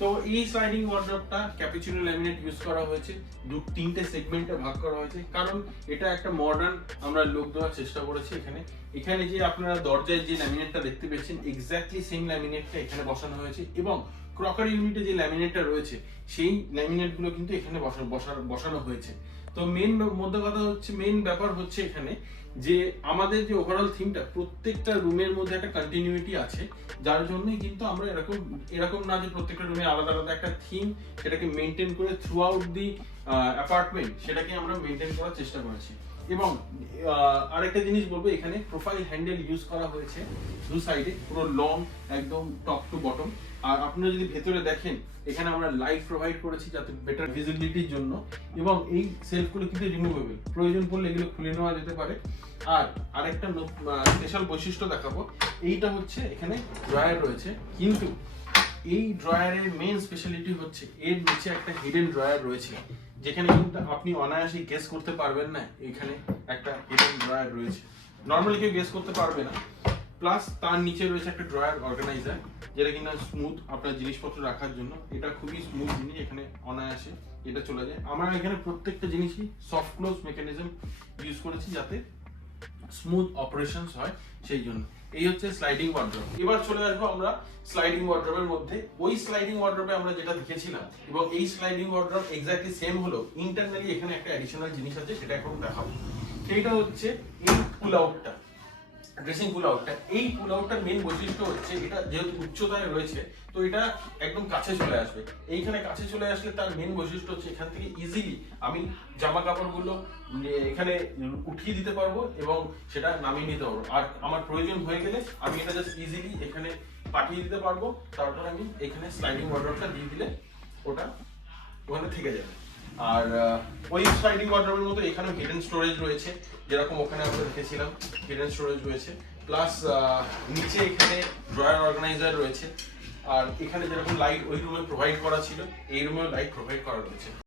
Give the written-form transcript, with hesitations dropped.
তো এই sliding ওয়ার্ড্রপটা cappuccino laminate use করা হয়েছে, তিনটে সেগমেন্টে ভাগ করা হয়েছে, কারণ এটা একটা মডার্ন আমরা লুক দেওয়ার চেষ্টা করেছি। এখানে যে আপনারা দরজায় যে ল্যামিনেটটা দেখতে পেয়েছেন এক্স্যাক্টলি সেম ল্যামিনেটটা এখানে বসানো হয়েছে, এবং ক্রকারি ইউনিটে যে ল্যামিনেটটা রয়েছে সেই ল্যামিনেটগুলো কিন্তু এখানে বসানো হয়েছে। তো মেইন ব্যাপার হচ্ছে এখানে যে আমাদের যে ওভারঅল থিমটা প্রত্যেকটা রুমের মধ্যে একটা কন্টিনিউইটি আছে, যার জন্যই কিন্তু আমরা এরকম না যে প্রত্যেকটা রুমে আলাদা আলাদা একটা থিম, সেটাকে মেনটেন করে থ্রু আউট দি অ্যাপার্টমেন্ট সেটাকে আমরা মেনটেন করার চেষ্টা করেছি। এবং আরেকটা জিনিস বলবো, এখানে প্রোফাইল হ্যান্ডেল ইউজ করা হয়েছে দু সাইডে, পুরো লং একদম টপ টু বটম। আর আপনারা যদি ভেতরে দেখেন এখানে আমরা লাইট প্রোভাইড করেছি যাতে বেটার ভিজিবিলিটির জন্য, এবং এই সেলফগুলো কিন্তু রিমুভেবল, প্রয়োজন পড়লে এগুলো খুলে নেওয়া যেতে পারে। আর আরেকটা স্পেশাল বৈশিষ্ট্য দেখাবো, এইটা হচ্ছে এখানে ড্রয়ার রয়েছে, কিন্তু এই ড্রয়ারের মেইন স্পেশালিটি হচ্ছে এর নিচে একটা হিডেন ড্রয়ার রয়েছে, যেখানে কিন্তু আপনি অনায়াসেই গেস করতে পারবেন না এখানে একটা হিডেন ড্রয়ার রয়েছে, নর্মালি কেউ গেস করতে পারবে না। প্লাস তার নিচে রয়েছে একটা ড্রয়ার অর্গানাইজার, যেটা কিনা স্মুথ আপনার জিনিসপত্র রাখার জন্য, এটা খুবই স্মুথ জিনিস, এখানে অনায়াসে এটা চলে যায়। আমরা এখানে প্রত্যেকটা জিনিসই সফট ক্লোজ মেকানিজম ইউজ করেছি যাতে স্মুথ অপারেশনস হয়, সেই জন্য। এই হচ্ছে স্লাইডিং ওয়ার্ড্রপ। এবার চলে আসবো আমরা স্লাইডিং ওয়ার্ড্রপের মধ্যে। ওই স্লাইডিং ওয়ার্ড্রপে আমরা যেটা দেখেছিলাম এবং এই স্লাইডিং ওয়ার্ড্রপ এক্স্যাক্টলি সেম হলো, ইন্টারনালি এখানে একটা অ্যাডিশনাল জিনিস আছে, সেটা এখন দেখাবো। সেইটা হচ্ছে এই পুল আউটটা, ড্রেসিং পুল আউটটা। এই পুল আউটটার মেইন বৈশিষ্ট্য হচ্ছে এটা যেহেতু উচ্চতায় রয়েছে, তো এটা একদম কাছে চলে আসবে। এইখানে কাছে চলে আসলে তার মেইন বৈশিষ্ট্য হচ্ছে এখান থেকে ইজিলি আমি জামা কাপড়গুলো এখানে উঠিয়ে দিতে পারবো এবং সেটা নামিয়ে নিতে পারবো। আর আমার প্রয়োজন হয়ে গেলে আমি এটা জাস্ট ইজিলি এখানে পাঠিয়ে দিতে পারবো, তারপর আমি এখানে স্লাইডিং ওয়ার্ড্রপটা দিয়ে দিলে ওটা ওখানে থেকে যাবে। আর ওই স্লাইডিং ওয়ার্ড্রপের মতো এখানেও হিডেন স্টোরেজ রয়েছে, যেরকম ওখানে আমরা দেখেছিলাম হিডেন স্টোরেজ রয়েছে। প্লাস নিচে এখানে ড্রয়ার অর্গানাইজার রয়েছে, আর এখানে যেরকম লাইট ওই রুমে প্রোভাইড করা ছিল এই রুমেও লাইট প্রোভাইড করা রয়েছে।